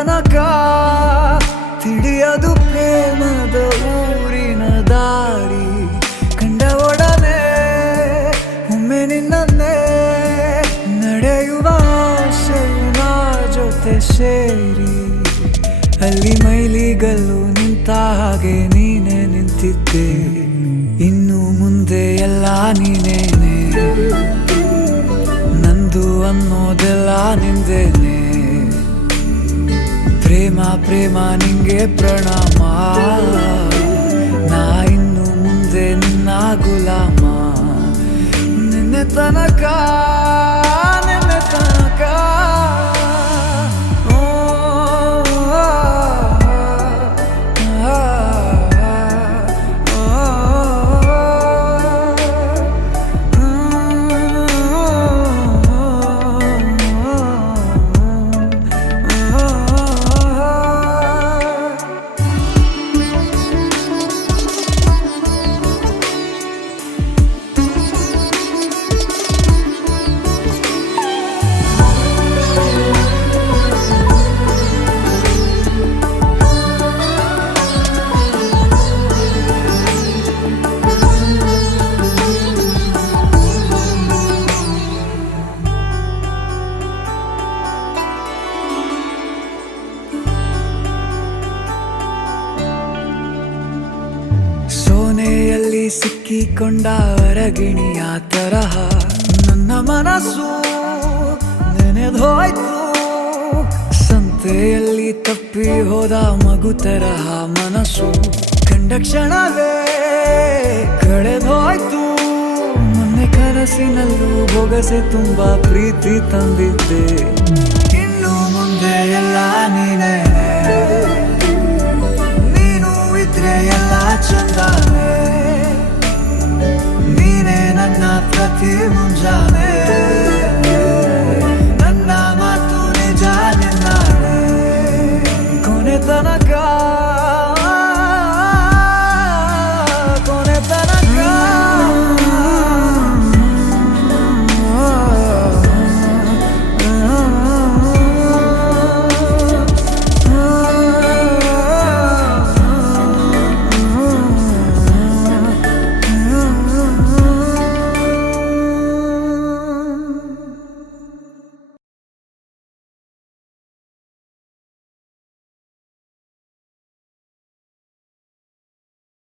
ತನಕ ತಿಳಿಯದು ಪ್ರೇಮದ ಊರಿನ ದಾರಿ. ಕಂಡ ಒಡನೆ ಒಮ್ಮೆ ನಿನ್ನೇ ನಡೆಯುವ ಆಸೆಯ ಜೊತೆ ಸೇರಿ, ಅಲ್ಲಿ ಮೈಲಿಗಲ್ಲು ನಿಂತ ಹಾಗೆ ನೀನೆ ನಿಂತಿದ್ದೆ. ಇನ್ನು ಮುಂದೆ ಎಲ್ಲ ನೀನೇನೆ, ನಂದು ಅನ್ನೋದೆಲ್ಲ ನಿಂದೇನೆ. ಪ್ರೇಮ ಪ್ರೇಮ ನಿಂಗೆ ಪ್ರಣಾಮ, ನಾ ಇನ್ನು ಮುಂದೆ ನಿನ್ನ ಗುಲಾಮ. ನಿನ್ನೆ ತನಕ ನಿನ್ನೆ ತನಕ ಸೋನೆಯಲ್ಲಿ ಸಿಕ್ಕಿಕೊಂಡ ಹೊರಗಿಣಿಯ ತರಹ ನನ್ನ ಮನಸ್ಸು ನೆನೆದೋಯ್ತು. ಸಂತೆಯಲ್ಲಿ ತಪ್ಪಿ ಹೋದ ಮಗು ತರಹ ಮನಸ್ಸು ಕಂಡ ಕ್ಷಣವೇ ಕಳೆದೋಯ್ತು. ಮೊನ್ನೆ ಕನಸಿನಲ್ಲೂ ಬೊಗಸೆ ತುಂಬ ಪ್ರೀತಿ ತಂದಿದ್ದೆ.